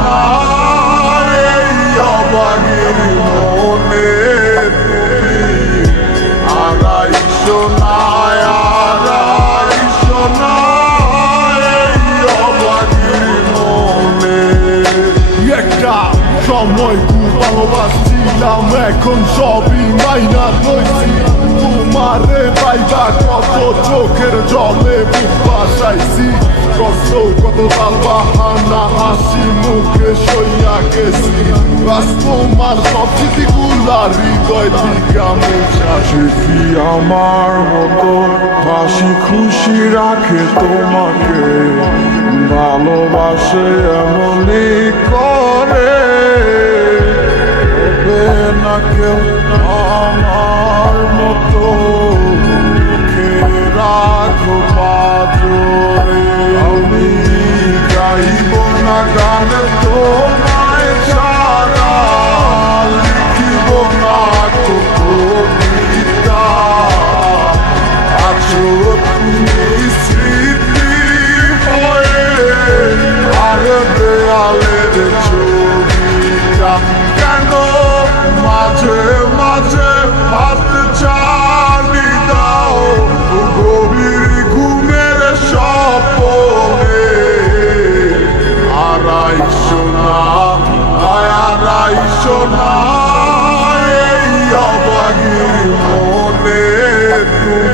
না এই অবাগির মনে তুমি আড়াইশো না আড়াইশো না এই অবাগির মনে। একটা সময় খুব ভালোবাসছিলাম, এখন সবই মাইনা লইছি। তোমারে পাইবা কত চোখের জলে বুক বাসাইছি, কষ্ট কত তাল বাহানা হাসি মুখে সইয়া গেছি। বাস তোমার সব স্মৃতিগুলা হৃদয় থেকে মুছা। সে কি আমার মতো হাসি খুশি রাখে তোমাকে, ভালোবাসে এমনই করে না কেউ আমার মতো। রাখো পাজরে আমি গাইব না গান তোমায় ছাড়া, লিখিব না কবিতা। আছো তুমি স্মৃতি হয়ে আর দেয়ালের ছবিটা, কেন মাঝে মাঝে হাত ছাড়ি দাও গভীর ঘুমের স্বপ্নে। আড়াইশো না আড়াইশো না এই অবাগির মনে তুমি